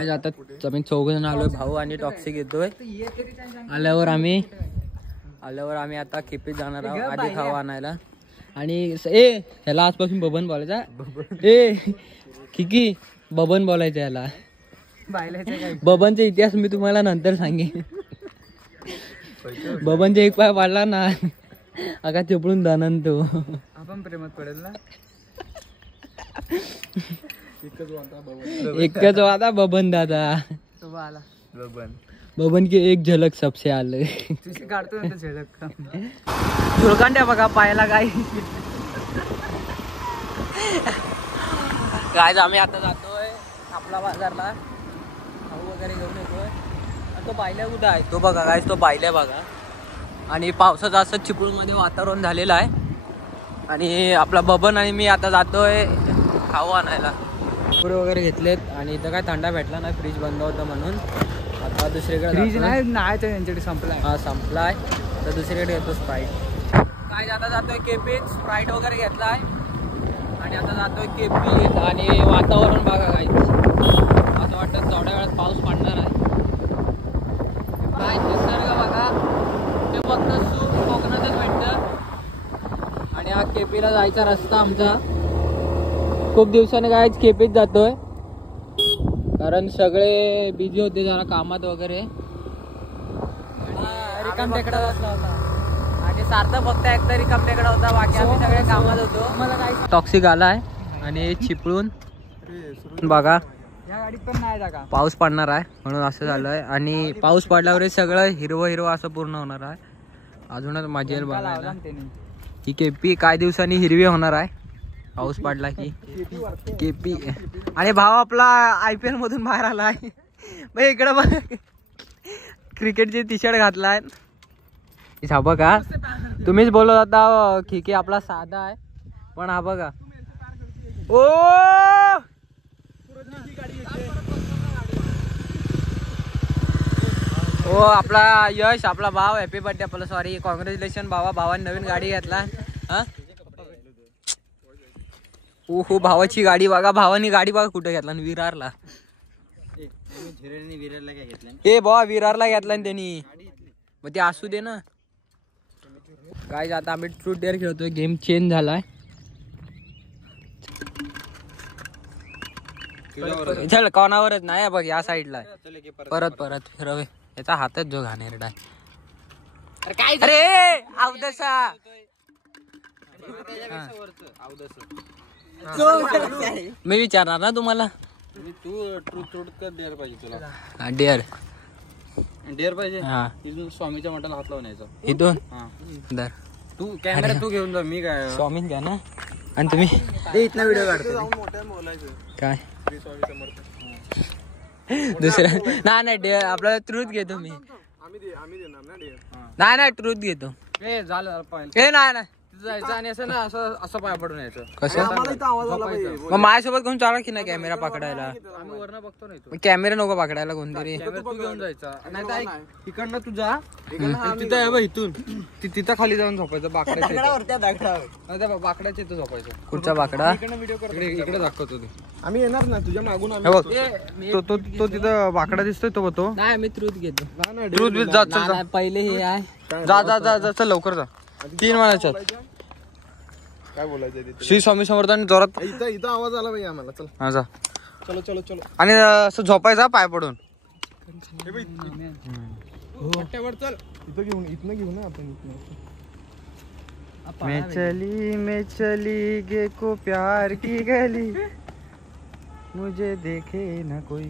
काय जातात आम्ही 4 जण आलोय, भाऊ आणि टॉक्सी घेतोय. आल्यावर आम्ही आता केपीत जाणार आहोत आधी खावा आणायला. आणि ह्याला आजपासून बबन बोलायचा. किकी बबन बोलायचं ह्याला. बबनचा इतिहास मी तुम्हाला नंतर सांगेन. बबनचा एक पाय वाढला ना आका चिपळून जाणार तो. आपण प्रेमात पडेल ना. एकच वादा बबन दादा. बबन की एक झलक सबसे आलं. तुझी काढतो ना झलक. धुळकांड्या बघा पायाला काय. काय आम्ही आता जातोय आपला बाजारला, भाऊ वगैरे घेऊन येतोय. तो बायल्या कुठं आहे तो बघा, काय तो बायल्या बघा. आणि पावसाचं असं चिपळूणमध्ये वातावरण झालेलं आहे. आणि आपला बबन आणि मी आता जातोय खाऊ आणायला. पुरे वगैरे घेतलेत आणि इथं काय थंडा भेटला नाही, फ्रीज बंद होतं म्हणून आता दुसरीकडे. फ्रीज नाही त्यांच्याकडे संपलाय. हा संपलाय तर दुसरीकडे येतो स्प्राईट. काय आता जातोय केपीत, स्प्राईट वगैरे घेतलाय आणि आता जातोय केपीत. आणि वातावरण बघा काय, असं वाटतं थोड्या वेळात पाऊस पडणार आहे. काय निसर्ग बघा, ते फक्त कोकणातच भेटतं. आणि हा केपीला जायचा रस्ता आमचा. खूप दिवसाने काय केपीत जातोय कारण सगळे बिझी होते जरा कामात वगैरे. रिकाम टेकडा बसला होता आणि सार्थ फक्त एकदा रिकाम टेकडा होता, बाकी आम्ही सगळे कामात होतो. मला काय टॉक्सिक आलाय आणि चिपळून बघा या गाडीत पण नाही जागा. पाऊस पडणार आहे म्हणून असं झालंय. आणि पाऊस पडल्यावर सगळं हिरवं हिरवं असं पूर्ण होणार आहे. अजूनच मजा येईल बघायला. ही केपी काय दिवसांनी हिरवी होणार आहे पाऊस पडला की. केपी आणि भाव आपला IPL मधून बाहेर आलाय. इकडे बघ क्रिकेटचे टी शर्ट घातलाय. हा बघा, तुम्हीच बोलत होता की आपला साधा आहे पण हा बघा. ओ आपला यश, आपला भाव, हॅपी बर्थडे. आपला सॉरी कॉंग्रॅच्युलेशन भावा, भावाने नवीन गाडी घेतला. हा हो भावाची गाडी बघा, भावानी गाडी बघा कुठे घेतला, विरारला. भावा विरारला घेतला त्यांनी, मग ते असू दे ना. काय आता आम्ही ट्रूथ डेअर खेळतोय, गेम चेंज झालाय. चल कोणावरच नाही बघ, या साईडला परत फिरवे. याचा हातच जो घाणेरडा आहे. अरे अवदसा मी विचारणार ना तुम्हाला. तू ट्रूथ कर डेअर पाहिजे तुला. डेअर पाहिजे. हा इथून स्वामीच्या मठाला हात लावून यायचं. इथून दर तू कॅमेरा तू घेऊन जा, मी काय स्वामीन घ्या ना. आणि तुम्ही इथनं व्हिडिओ काढतो. काय दुसरं नाही डेअर आपल्याला ट्रूथ घेतो मी. नाही ट्रूथ घेतो. झालं नाही जायचं आणि असं ना असं पाय पडून यायचं. कसं मग माझ्यासोबत कोण चाला की नाही कॅमेरा पकडायला. आम्ही वरनं बघतो नाही तो कॅमेरा नको पकडायला कोणतरी. तू घेऊन जायचा नाही तर इकडनं तू जा. तिथं आहे बघ, इथून तिथं खाली जाऊन झोपायचं. बाकड्याच्या इथं झोपायचं. कुठचा बाकडा? इकडे दाखवतो ते. आम्ही येणार ना तुझ्या मागून. तो तिथं बाकडा दिसतोय तो बघतो. नाही मी ट्रूथ घेतो. पहिले हे आहे. जा चल लवकर जा. 3 वाजायच्यात. काय बोलायचं श्री स्वामी समर्थ आणि जोरात. इथं आवाज आला पाहिजे आम्हाला. चल हा जा. चलो आणि असं झोपायचा पाय पडून. चल इथनं घेऊ ना आपण. मैं चली गे को प्यार की गली, मुझे देखे ना कोई.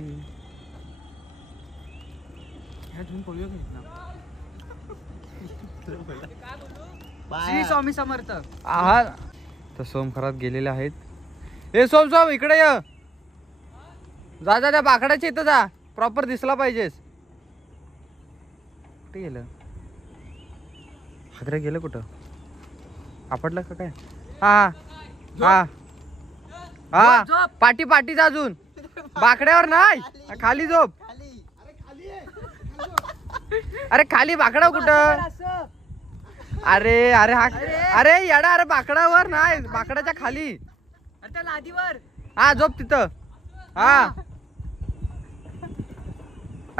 श्री स्वामी समर्थ. आहा तर सोम खरात गेलेले आहेत. हे सोम इकडे ये. जा त्या बाकडाच्या इथं जा, प्रॉपर दिसला पाहिजेस. कुठे गेलं हादरे? गेलं कुठं? आपटलं का काय? हा पाठीचा अजून बाकड्यावर नाही, खाली झोप. अरे खाली बाकडा कुठं? अरे येडा. अरे बाकडावर नाही, बाकडाच्या खाली लादीवर. हा झोप तिथं. हा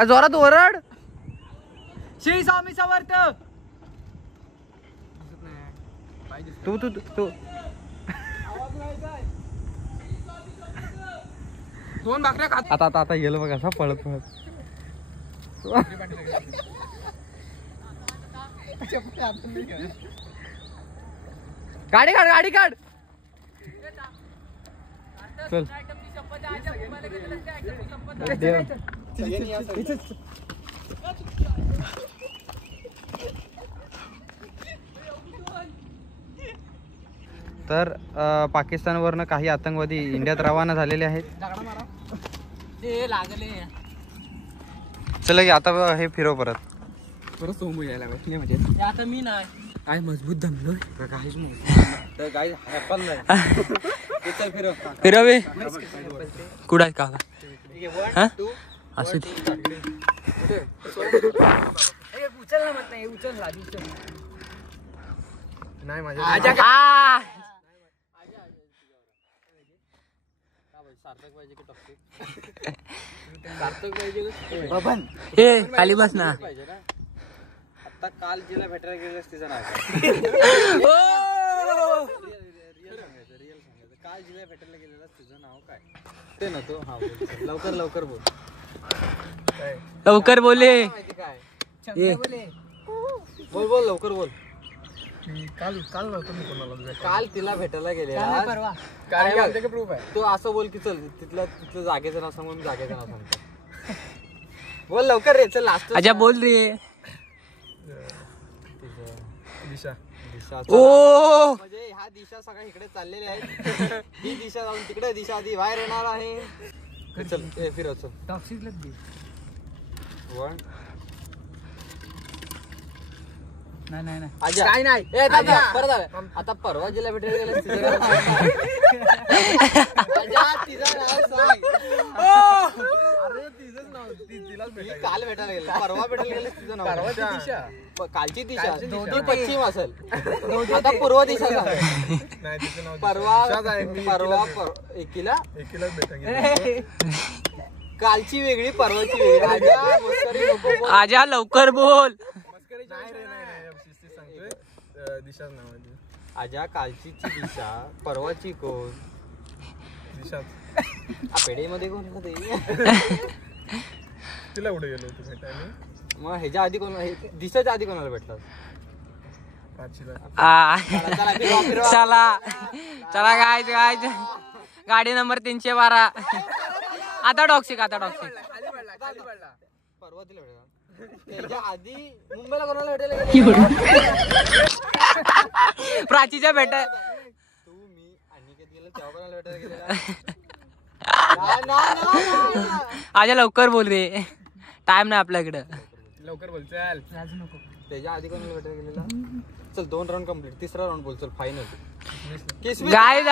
जोरात ओरड. श्री स्वामी समर्थ. तू तू तू दोन भाकऱ्या खात. आता आता आता गेलो बघ असा पळत पळत. गाडी काढ गाडी काढ. चल तर पाकिस्तानवरनं काही आतंकवादी इंडियात रवाना झालेले आहेत. चला की आता हे फिरव परत. परत सोमू यायला म्हणजे आता मी नाही काय मजबूत दमलोय. काहीच नाही तर गाईज ऍपल नाही. चल फिरव फिरवे कुठं आहेत काका? हा? असं उचल ना मत नाही उचल लादी उचल. नाही माझ्या हे खाली बस ना. आता काल जिला भेटायला गेलेस तिचं नाव काल जिला भेटायला गेलेला तुझं नाव काय ते ना तो. हा लवकर लवकर बोल. लवकर बोले. माहिती काय बोल बोल लवकर बोल. काल काल नव्हतं मी कोणाला. काल तिला भेटायला गेलेला परवा. काय आमच्याकडे प्रूफ आहे. तू असं बोल की चल तिथलं जागेचं नाव सांगून जागेचं नाव सांगतो. बोल लवकर रे. चल लास्ट अच्छा बोल रे. दिशा दिशा. ओ म्हणजे ह्या दिशा सगळ्या इकडे चाललेल्या आहेत. ही दिशा जाऊन तिकडे दिशा आधी बाहेर येणार आहे. चल फिरव चल. टॉक्सिकलाच दे. वन नाही नाही नाही आजा. काय नाही. ए, दादा, परत आलं. आता परवा जिला भेटायला गेलं तिचं नाव सांग. आजा, तिचं नाव सांग. अरे तिचंच नाव तिलाच ती भेटायचं. काल भेटायला गेलं परवा भेटायला गेलं तिचं नाव परवाची दिशा. कालची दिशा कालची दिशा. ती पश्चिम असेल. आता पूर्व दिशा सांग. नाही तिचं नाव परवा दिशाच आहे. मी परवा एकीला एकीलाच भेटायला. कालची वेगळी परवाची वेगळी. आजा, मस्करी नको बोल. आजा लवकर बोल. नाही रे नाही नाही शिस्तीत सांगतोय. दिशाच नाव आहे. आजा कालची दिशा परवाची कोण? दिशाच. पेढेमध्ये कोण होते? तिला कुठे गेलो होतो भेटायला. मग ह्याच्या आधी कोण दिसाच्या आधी कोणाला भेटला? चला चला गायच गाडी नंबर 312. आता टॉक्सिक आता टॉक्सिक. परवा तिला भेटला. त्याच्या आधी मुंबईला कोणाला भेटायला? प्राचीच्या भेटा. तू मी अनिकेत गेलो तेव्हा कोणाला भेटायला गेलेला? आजा लवकर बोल रे. टाइम नाही आपल्याकडे. लवकर बोल चल. त्याच्या आधी कोणाला भेटायला गेलेला? चल 2 राऊंड कम्प्लीट. तिसरा राऊंड बोल. चल फायनल. गाय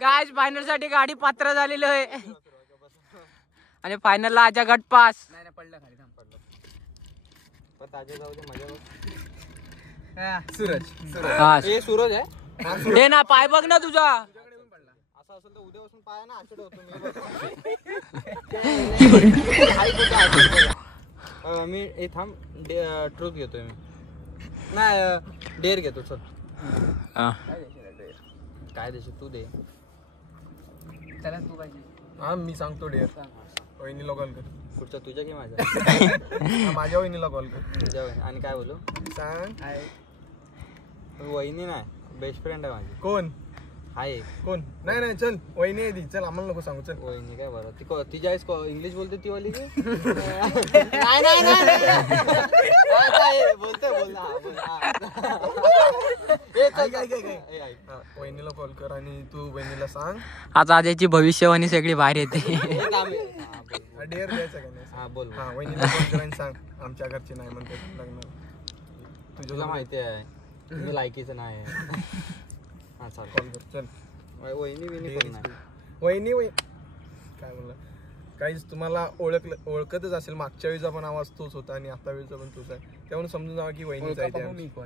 गायज फायनल साठी गाडी पात्र झालेली आहे. आणि फायनलला आजा गट पास. सूरज. हे सूरज आहे. हे ना पाय बघ ना तुझा. असं असेल तर उद्यापासून पाया ना असे ठेवतो मी. हे थांब ट्रूथ घेतोय मी. नाही डेअर घेतो. चल काय देशील तू दे. हा मी सांगतो डेअर. वहिनीला कॉल कर. पुढच्या तुझ्या की माझ्या? माझ्या वहिनीला कॉल कर. तुझ्या वहिनी. आणि काय बोलू सांग. वहिनी नाही बेस्ट फ्रेंड आहे माझी. कोण आहे कोण? नाही नाही चल वहिनी आहे ती. चल आम्हाला नको सांगू. चल वहिनी काय बरं तिच्या आईस इंग्लिश बोलते ती वाली की? नाही नाही नाही बोलतोय बोल ना. वहिनीला कॉल कर आणि तू वहिनीला सांग. आता आजाची भविष्यवाणी सगळी बाहेर येते. डेअर द्यायचा का नाही? हा बोल. हा वहिनीला कॉल कर आणि सांग आमच्या घरचे नाही म्हणतात लग्न. तुझ्या माहिती आहे मी लायकीचं नाही. हा चाल कॉल कर. चल वहिनी विनी पण नाही. वहिनी काय म्हणलं काहीच तुम्हाला ओळखतच असेल. मागच्या वेळीचा पण आवाज तोच होता आणि आता वेळीचा पण तोच आहे. त्यामुळे समजून जावा की वहिनी जायचे.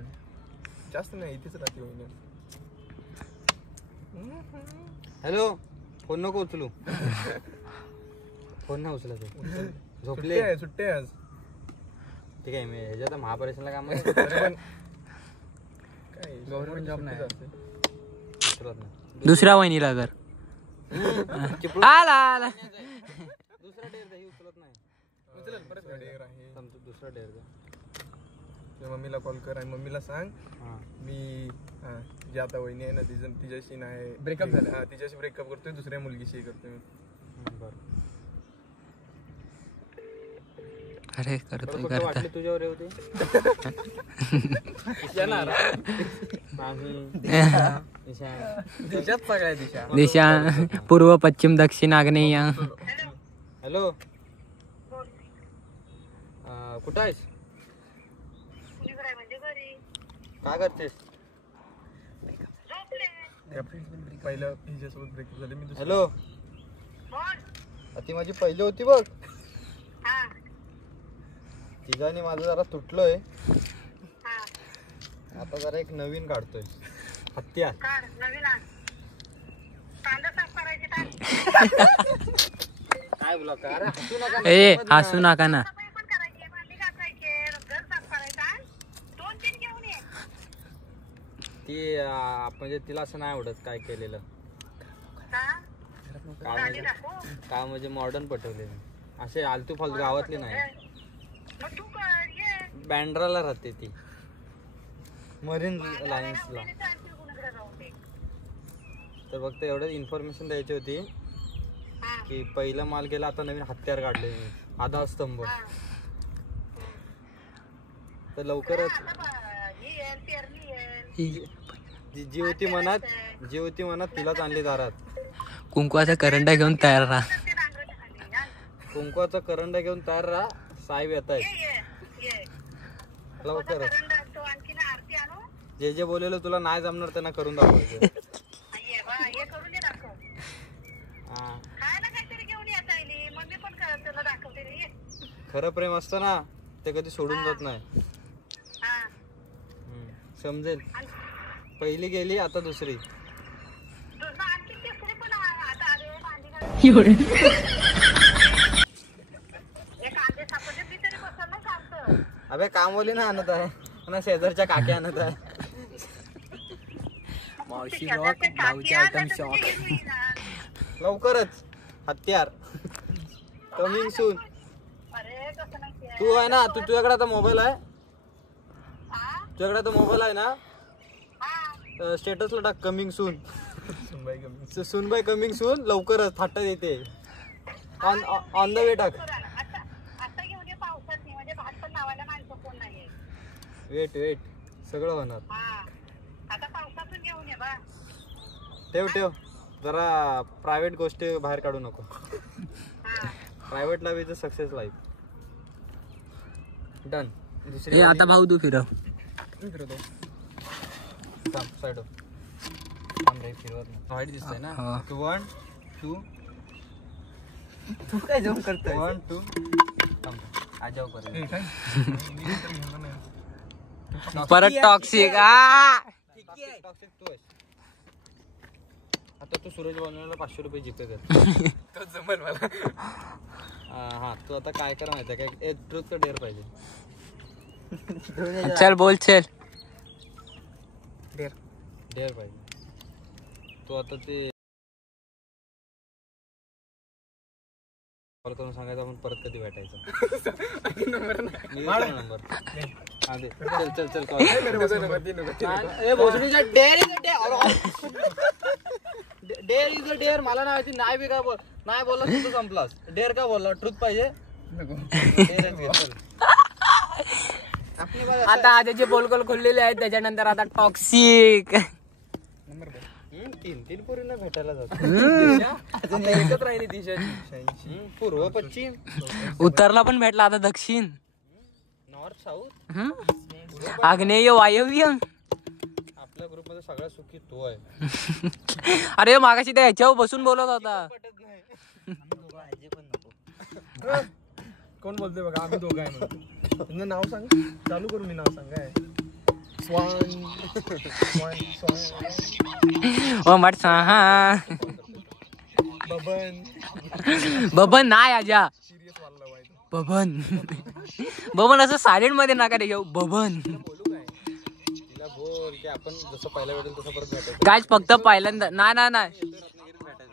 जास्त नाही इथेच राहते वहिनी. हॅलो फोन नको उचलू. फोन नाही उचला. झोपले सुट्टे आज. ठीक आहे. मी ह्याच्यात महापरिषदला काम आहे. गव्हर्नमेंट जॉब नाही. उचलत नाही. दुसऱ्या वहिनीला कर. आला आला. दुसरा डेअर द्या, ही उचलत नाही. डेअर आहे. दुसरा डेअर द्या. तुझ्या मम्मीला कॉल कर आणि मम्मीला सांग मी जी आता वहिनी आहे ना तिच्याशी नाही ब्रेकअप झालं. हा तिच्याशी ब्रेकअप करतोय, दुसऱ्या मुलगीशी करतोय. अरे करतोय फक्त वाटली तुझ्यावर होते. दिशा पूर्व पश्चिम दक्षिण आग्नेय. हॅलो, कुठं आहेस? काय करतेस? पहिलं हिच्यासोबत ब्रेकअप झाले. मी हॅलो, ती माझी पहिली होती बघ. तिघांनी माझं जरा तुटलोय. आता जरा एक नवीन काढतोय. हत्या काय बोला का? अरे हसू नका. ए हसू नका ना. ती म्हणजे तिला असं नाही आवडत काय केलेलं. काय म्हणजे मॉडर्न पटवले. असे आलतू फालतू गावातली नाही. बँड्राला राहते ती, मरीन लाईन्सला. तर फक्त एवढं इन्फॉर्मेशन द्यायची होती की पहिला माल गेला, आता नवीन हत्यार काढले मी, आधार स्तंभ. तर लवकरच जी होती मनात तिलाच आणली दारात. कुंकवाचा करंडा घेऊन तयार राहा. कुंकवाचा करंडा घेऊन तयार राहा. साहेब येत आहेत लवकरच. जे जे बोललेलं तुला नाही जमणार त्यांना करून दाखवायचं. खरं प्रेम असतं ना ते कधी सोडून जात नाही. समजेल. पहिली गेली, आता दुसरी. अबे कामवाली ना आणत आहे ना, शेजारच्या काकी आणत आहे. मावशी रॉक, भाऊची आयटम शॉक. लवकरच हत्यार कमिंग सून. तू आहे ना, तुझ्याकडे आता मोबाईल आहे? तुझ्याकडे आता मोबाईल आहे ना? स्टेटसला टाक कमिंग सून. सुनबाई कमिंग सून. लवकरच थाटात येते. ऑन द वे टाक. वेट सगळं होणार. ठेव जरा प्रायव्हेट गोष्टी बाहेर काढू नको. Private life is a success life. Done. दुसरी आता भाऊ तू फिरव. साईड वाईट दिसतंय ना. 1 2 तू काय जाऊन करतोय? 1 2 आजाव कर. परत टॉक्सिक. टॉक्सिक तू आहेस. आता तू सूरज बनवण्याला 500 रुपये जीपे कर. तो जमल मला. हा तू आता काय कर माहिती आहे काय? ट्रूथ डेअर पाहिजे. चल बोल चल. डेअर पाहिजे. तू आता ते कॉल करून सांगायचं आपण परत कधी भेटायचं. नंबर चल call. Dare is a dare. मला नाही बी काय नाही बोलला तू संपलास. डेअर का बोलला? ट्रूथ पाहिजे. आता आजचे बोलकोल खुललेले आहेत. त्याच्यानंतर आता टॉक्सिक. तीन पोरींना भेटायला जातो. एकच राहिली दिशाची. पूर्व पश्चिम. उत्तरला पण भेटला आता दक्षिण. North south. आग्नेय वायव्य. आपल्या ग्रुप मध्ये सगळ्यात सुखी तो आहे. अरे मागाशी त्या ह्याच्यावर बसून बोलत होता. कोण बोलते बघा? आम्ही दोघं आहे म्हणून. तुझं नाव सांग. चालू करू मी नाव सांग. काय स्वान ओ मट सहा बबन बबन नाही आजा. सिरियस वाला व्हायचं. बबन बबन असं सायलेंट मध्ये नका रे घेऊ बबन. बोलू काय तिला बोल की आपण जसं पहिला भेटेल तसं परत भेटायचं. गाईज फक्त पहिल्यांदा नाही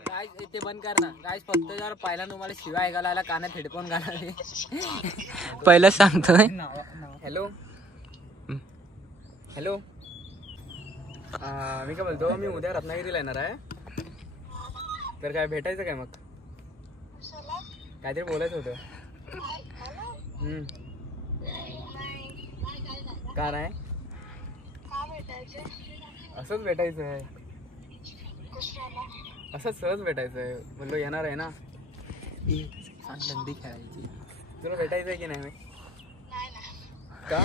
गाईज ते बंद कर ना. गाईज फक्त जर पहिल्यांदा तुम्हाला शिवाय ऐकायला आला कानात हेडफोन घालावे पहिलं सांगतोय. हॅलो हॅलो मी काय बोलतो मी उद्या रत्नागिरीला येणार आहे तर काय भेटायचं काय मग काहीतरी बोलायचं होतं. का नाही असंच भेटायचं आहे असंच सहज भेटायचं आहे म्हणलो येणार आहे ना नंदी खेळायची. तुला भेटायचं आहे की नाही मी का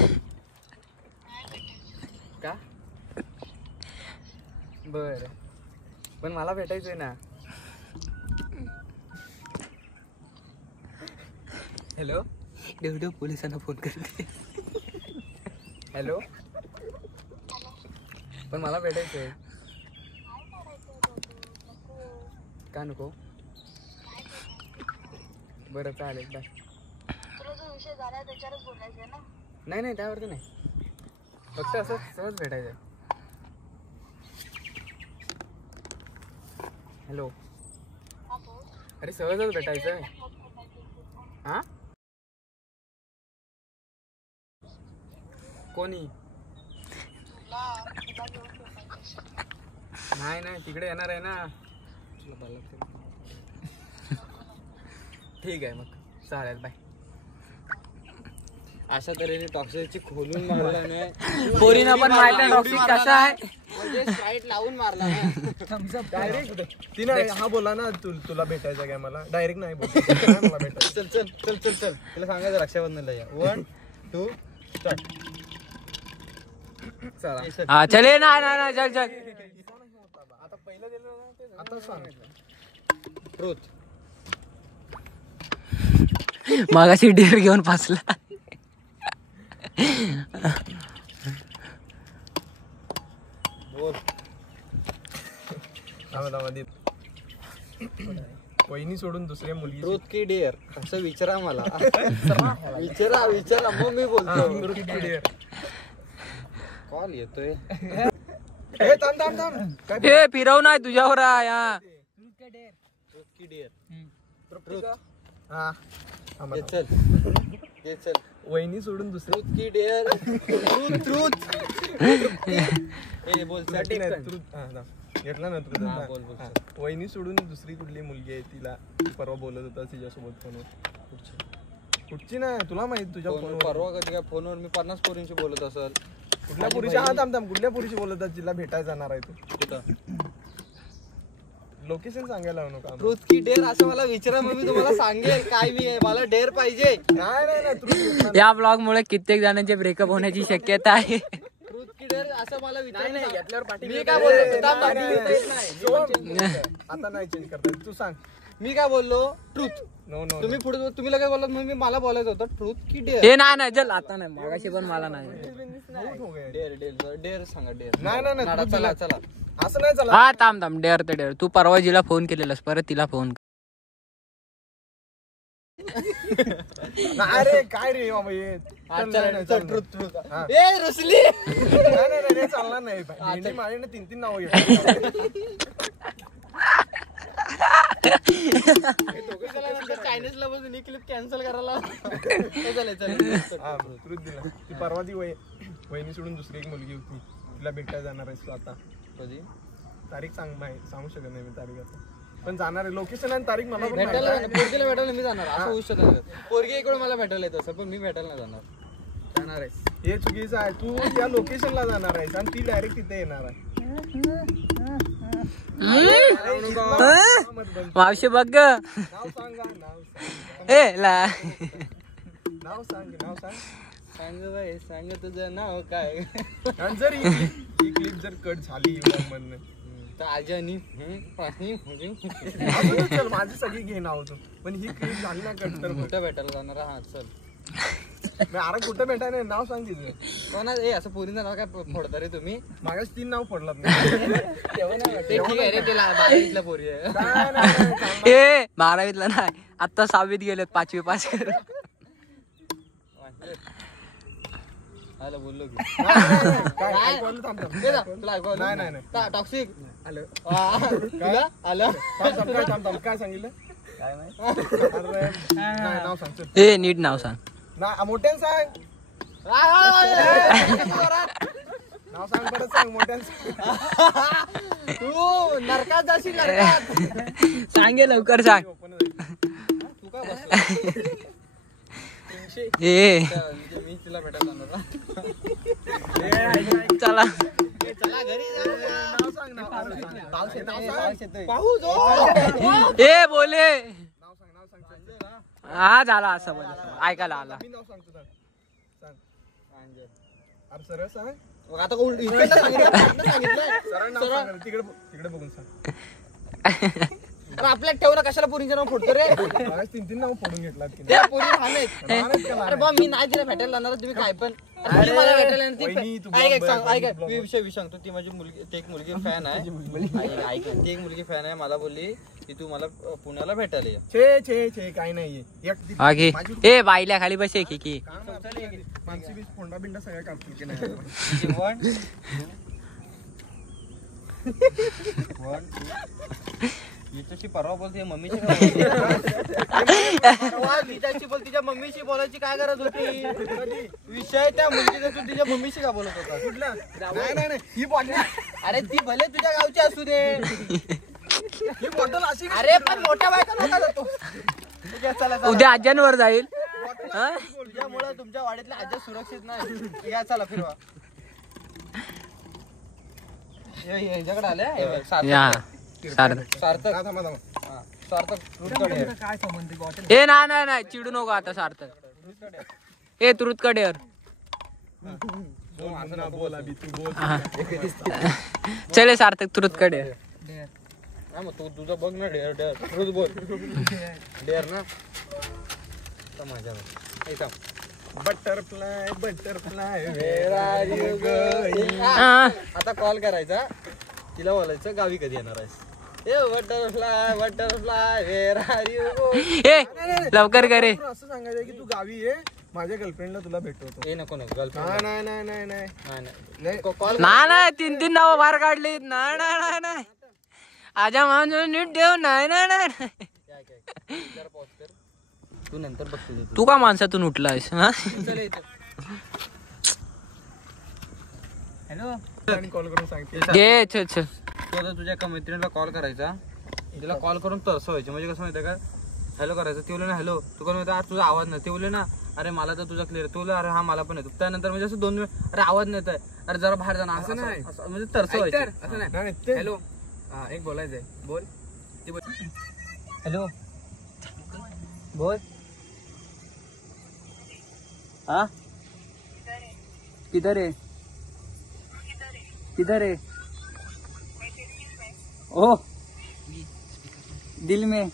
का बर पण मला भेटायचं आहे ना. हॅलो डेवडेव पोलिसांना फोन करते. हॅलो पण मला भेटायचं आहे का नको बरं चालेल बाय. नाही त्यावरती नाही फक्त असं सहज भेटायचं आहे. हॅलो अरे सहजच भेटायचं आहे. हा कोणी नाही तिकडे येणार आहे ना. ठीक आहे मग चालेल बाय. अशा तऱ्हेने टॉक्सिकची खोलून मारला पोरीनं पण माहिती टॉक्सिक कसा आहे म्हणजे स्प्राइट लावून मारला डायरेक्ट तिने हा बोला ना तुला भेटायचं काय मला डायरेक्ट नाही बोलतो मला भेटायचं. चल चल चल चल चल तिला सांगायचं रक्षाबंधनला या 1 2 स्टार्ट. चला हा चले नाही चल चल. आता पहिलं दिलं ना आता सांग ट्रूथ मागाशी डेअर घेऊन फासला. बोल वहिनी सोडून दुसऱ्या मुलगी ट्रूथ की डेअर असं विचारा मला. विचारा मग मी बोलतो. कॉल येतोय हे फिरव नाही तुझ्यावर आहे. ट्रूथ की डेअर हा चल चल वहिनी सोडून दुसऱ्या ट्रूथ की डेअर ट्रूथ बोल घेतला ना तू हा, बोल, बोल. वहिनी सोडून दुसरी कुठली मुलगी आहे तिला परवा बोलत होता तिच्यासोबत फोनवर. कुठची ना तुला माहित तुझ्या फोनवर परवा कधी काय फोनवर मी 50 पोरींशी बोलत असेल. कुठल्या पुरीच्या हा थांब कुठल्या पुरीशी बोलत आहे तिला भेटायला जाणार आहे तू कुठं लोकेशन सांगायला लावू नका. ट्रूथ की डेअर असं मला विचारा मग मी तुम्हाला सांगेल काय मी आहे. मला डेअर पाहिजे. नाही या ब्लॉग मुळे कित्येक जणांचे ब्रेकअप होण्याची शक्यता आहे. ट्रूथ की डेअर असं मला विचार घेतल्यावर पाठी मी काय बोललो आता नाही चेंज करता तू सांग. मी काय बोललो ट्रूथ. नो नो तुम्ही पुढे तुम्ही लगेच बोलत मग मी मला बोलायचं होतं ट्रूथ की डेअर. हे नाही चल आता नाही मागाशी पण मला नाही. डेअर डेअर डेअर सांगा डेअर. नाही चला चला असं नाही चला. हा थांब डेअर ते डेअर. तू परवा जिला फोन केलेलास परत तिला फोन. अरे काय रे बाबा हे ट्रूथ ट्रूथ ए रुसली नाही चालणार नाही. माझे ना 3 नाव चायनीजला बसून ही क्लिप कॅन्सल करायला. ती परवा ती वहिनी सोडून दुसरी एक मुलगी होती तिला भेटायला जाणार आहेस तू आता कधी तारीख सांगू शकत नाही मी तारीख आता पण जाणार आहे. लोकेशन आणि तारीख मला पण भेटायला माहिती आहे. पोरगीला भेटायला मी जाणार असं होऊ शकत नाही. पोरगी इकडे मला भेटायला येत असं पण मी भेटायला जाणार आहे. हे चुकीचं आहे. तू त्या लोकेशनला जाणार आहेस आणि ती डायरेक्ट तिथे येणार आहे. मावशी बघ नाव सांगा नाव सांग सांग बाई सांग तुझं नाव काय. आणि जर ही क्लिप जर कट झाली म्हणणं तर आजानी चल माझी सगळी घे नाव तू पण ही क्लिप झाली ना कट तर कुठं भेटायला जाणार. हा चल अरे कुठं भेटायला नाव सांग तिथे. कोणा ए असं पोरीचं नाव काय फोडता रे तुम्ही. मागास 3 नाव फोडलात ते ठीक आहे रे त्याला 12वीतला पोरी आहे. हे 12वीतला नाही आता 6वीत गेलेत 5वी पास कर. आलं बोललो की काय ऐकू आलं? थांब, थांब. तुला ऐकू आलं? नाही, नाही, नाही. टॉक्सिक आलं. तुला आलं थांब, काय सांगितलं? काय माहित अरे नाही, नाव सांग चल. ए नीट नाव सांग. मोठ्यानं सांग. नाव सांग, परत सांग, मोठ्यानं सांग. तू नरकात जाशील नरकात. सांगे लवकर सांग. तू काय बसला? ए मी तिला भेटायला जाणार. चला चला घरी जाऊ. नाव सांग, नाव सांग. पाऊस हो. ए बोले नाव सांग चल. हा झाला असं बोल ऐकायला आला. मी नाव सांगतो, सांग. अरे सरळ सांग. मग आता कोण इकडनं सांगितलंय? सरळ नाव सांग. तिकडे बघून सांग. अरे आपल्या ठेवलं कशाला पोरींचं नाव फोडतो रे? मागास 3 नाव फोडून घेतलात की नाही? त्या पोरी थांबेत. अरे बा मी नाही तिला भेटायला जाणार. तुम्ही काय पण तुम्ही मला भेटायला येणार. वहिनी, तू ऐक ब्लॉग सांग, ऐक ब्लॉग. मी विषय सांगतो. ती माझी मुलगी, ती एक मुलगी फॅन आहे. ऐक ती एक मुलगी फॅन आहे. मला बोलली की तू मला पुण्याला भेटायला ये. छे काही नाहीये. आगे ए बाईला खाली बसे की मानसी बीस फोंडा बिंडा सगळ्या कापतील की नाही? जेवण तिच्याशी परवा बोलते मम्मीशी तिच्याशी बोल. तिच्या मम्मीशी बोलायची काय गरज होती? विषय त्या मुलगीचा तू तिच्या मम्मीशी का बोलत होता? कुठलं? नाही ही बॉटल, अरे ती भले तुझ्या गावची असू दे. ही बॉटल अशी अरे पण मोठ्या बायका नव्हता जातो. चला उद्या आज्यांवर जाईल. हा? तुझ्यामुळे तुमच्या वाडीतल्या आज्या सुरक्षित नाही. या चला फिरवा. ह्याच्याकडे आले या सारं. सार्थक. थांबा. हा, सार्थक फ्रूटकडे आहे. काय संबंध बॉटल? ए नाही चिडू नको आता सार्थक. ए तुरुतकडे बोल अभि, तू बोल. चले सार्थक तुरुतकडे. हा मग तू तुझं बघ ना. डेअर फ्रूट बोल. डेअर ना माझ्या बटरफ्लाय आता कॉल करायचा. तिला बोलायचं गावी कधी येणार आहेस? ए butterfly where are you going. ए लवकर करे. असं सांगायचं की तू गावी ये, माझ्या गर्लफ्रेंडला तुला भेटवतो. ए नको गर्लफ्रेंड. नाही कॉल नाही 3 नाव बाहेर काढली. नाही आजा माणूस नीट देव. नाही तू नंतर बघतो. तू का माणसातून उठलायस? हॅलो कॉल करून सांगते. घे छे तू आता तुझ्या एका मैत्रिणीला कॉल करायचा. तिला कॉल करून तरसवायचं. म्हणजे कसं माहितीये का? हॅलो करायचं. ते बोलले ना हॅलो. तू कोण म्हणतो तुझा आवाज नाही. ते बोलले ना अरे मला तर तुझा क्लिअर. तुला अरे हा मला पण येतो. त्यानंतर म्हणजे असं 2 वेळ अरे आवाज नाही आहे. अरे जरा बाहेर जाणार. असं नाही म्हणजे तरसवायचं. हॅलो एक बोलायचंय. बोल. हॅलो बोल. हाँ किधर है ओ दिल में.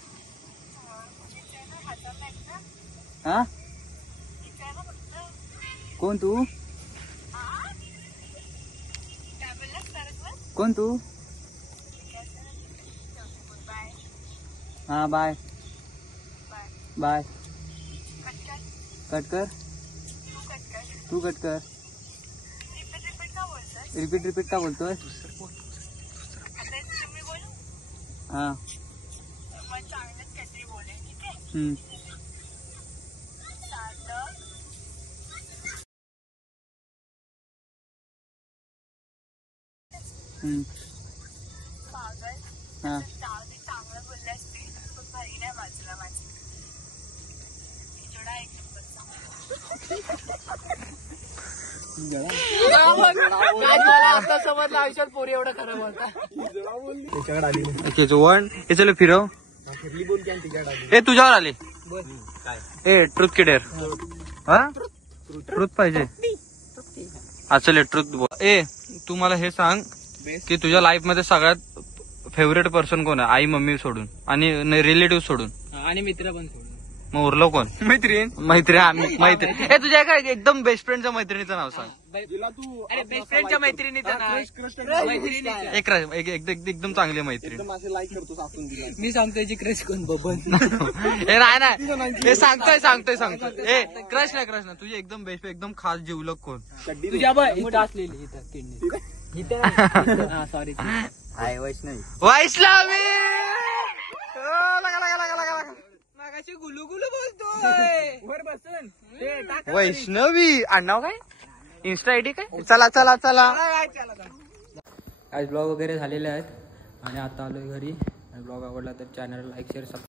हाँ कौन तू? हाँ बाय कट कर. तू कट कर. रिपीट का बोलतोय? हाँ हाँ समजलं आयुष्यात पोरी एवढं खरं बोलता. त्याच्याकडे आली हे चल फिरव. फिरली बोल की तिच्याकडे आली. ए तुझ्यावर आले. ए ट्रुथ की डेअर. हा ट्रुथ पाहिजे. चल ट्रुथ बोल. ए तू मला हे सांग की तुझ्या लाईफ मध्ये सगळ्यात फेवरेट पर्सन कोण आहे? आई मम्मी सोडून आणि रिलेटिव्ह सोडून आणि मित्र पण सोडून. मग उरलो कोण? मैत्रीण. मैत्री. ए तुझ्या काय एकदम बेस्ट फ्रेंडच्या मैत्रिणीचं नाव सांग. अरे बेस्ट फ्रेंडच्या मैत्रिणीचं नाव मैत्रिणी एकदम चांगली मैत्रीण. लाईक करतो आपण दिला. मी सांगतोय जी क्रश कोण बबन. हे नाही हे सांगतोय ए क्रश नाही तुझी एकदम बेस्ट एकदम खास जीवलग कोण. तुझ्या इथं असलेली इथं सॉरी वैष्णवी मागाशी गुलू गुलू बोलतोय वर बसून. वैष्णवी आडनाव काय इन्स्टा आयडी काय. चला आज ब्लॉग वगैरे झालेले आहेत आणि आता आलोय घरी. ब्लॉग आवडला तर चॅनल लाईक शेअर